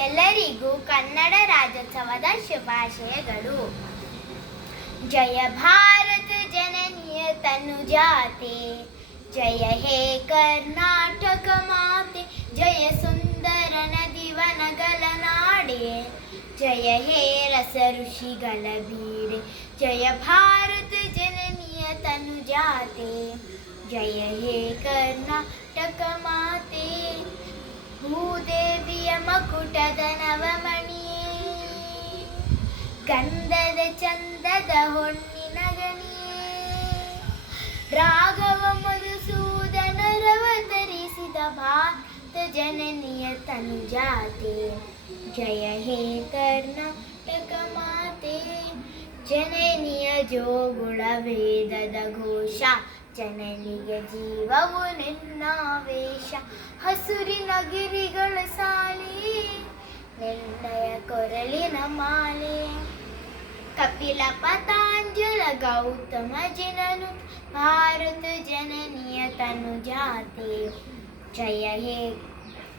ಎಲ್ಲರಿಗೂ ಕನ್ನಡ ರಾಜ್ಯೋತ್ಸವದ ಶುಭಾಶಯಗಳು ಜಯ ಭಾರತ ಜನನಿಯ ತನು ಜಾತೆ ಜಯ ಹೇ ಕರ್ನಾಟಕ ಮಾತೆ ಜಯ ಸುಂದರ ನದಿವನಗಳ ನಾಡೆ ಜಯ ಹೇ ರಸ ಋಷಿಗಳ ಬೀಡೆ ಜಯ ಭಾರತ ಜನನಿಯ ತನು ಜಾತೆ ಜಯ ಹೇ ಕರ್ನಾಟಕ ಮಾತೆ ಭೂದೇವಿಯ ಮಕುಟದ ನವಮಣಿ ಗಂಧದ ಚಂದದ ಹೊಣ್ಣಿನ ಗಣಿ ರಾಘವ ಮಧುಸೂದನರವತರಿಸಿದ ಭಾರತ ಜನನಿಯ ತನುಜಾತೆ. ಜಯ ಹೇ ಕರ್ನಾಟಕ ಮಾತೆ, ಜನನಿಯ ಜೋಗುಳ ವೇದದ ಘೋಷ ಜನನಿಯ ಜೀವವು ನಿನ್ನಾವೇಶ ಹಸುರಿನ ಗಿರಿಗಳ ಸಾಲಿ, ನಿರ್ಣಯ ಕೊರಳಿನ ಮಾಲೆ. ಕಪಿಲ ಪತಾಂಜಲ ಗೌತಮ ಜಿನನು, ಭಾರತ ಜನನಿಯ ತನು ಜಾತೆ. ಜಯ ಹೇ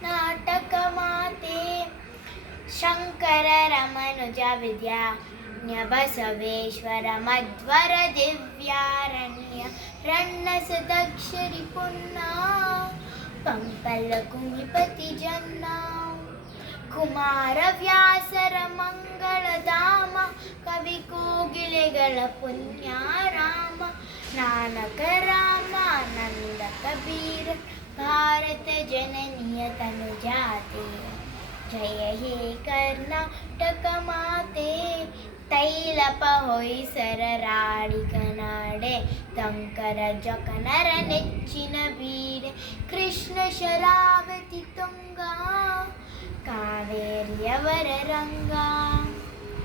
ನಾಟಕ ಮಾತೆ. ಶಂಕರ ರಮನುಜ ವಿದ್ಯಾ ಬಸವೇಶ್ವರ ಮಧ್ವರ ದಿವ್ಯಾರಣ್ಯ ರಣ್ಣಸ ದಕ್ಷರಿ ಪುನ್ನ. पंपल कुलपति जन्ना कुमार व्यासर मंगल दाम कवि कोगिले पुण्य राम नानक रामानंद कबीर भारत जननीय तनु जाते जय हे कर्णाटक मा ತೈಲಪ ಹೊಯ್ಸರ ರಾಡಿಗನಾಡೆ ತಂಕರ ಜಕನರ ನೆಚ್ಚಿನ ಬೀಡೆ ಕೃಷ್ಣ ಶರಾವತಿ ತುಂಗ ಕಾವೇರಿಯವರ ರಂಗ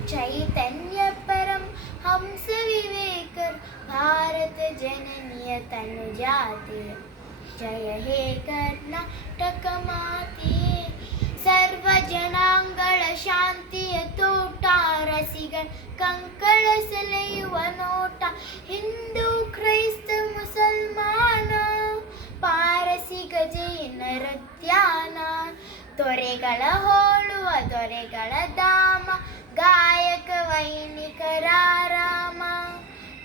ಚೈತನ್ಯ ಪರಂ ಹಂಸ ವಿವೇಕರ್ ಭಾರತ ಜನನಿಯ ತನು ಜಾತೆ ಜಯ ಹೇ ಕರ್ನಾಟಕ ಕಂಕಳ ಸೆಲೆಯುವ ನೋಟ. ಹಿಂದೂ ಕ್ರೈಸ್ತ ಮುಸಲ್ಮಾನ, ಪಾರಸಿ ಜೈನರ ಧ್ಯಾನ ತೊರೆಗಳ ಹೋಳುವ ದೊರೆಗಳ ಧಾಮ, ಗಾಯಕ ವೈನಿಕರಾರಾಮ ರಾಮ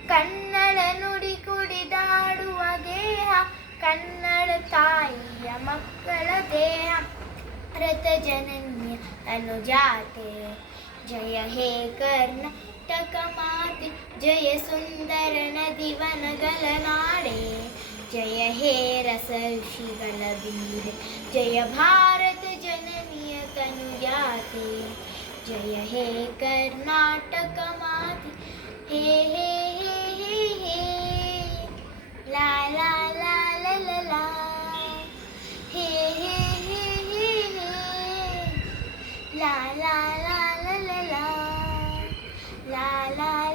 ಕನ್ನಡ ನುಡಿ ಕುಡಿದಾಡುವ ದೇಹ, ಕನ್ನಡ ತಾಯಿಯ ಮಕ್ಕಳ ದೇಹ. ಭಾರತ ಜನನ್ಯ ಅನುಜಾತೆ. जय हे कर्णटकमाते जय सुन्दर नदिवनगलनाडे जय हे रसऋषिगलबीर जय भारत जननीय तनुजाते जय हे कर्णाटकमाते, हे हे la la la la la la.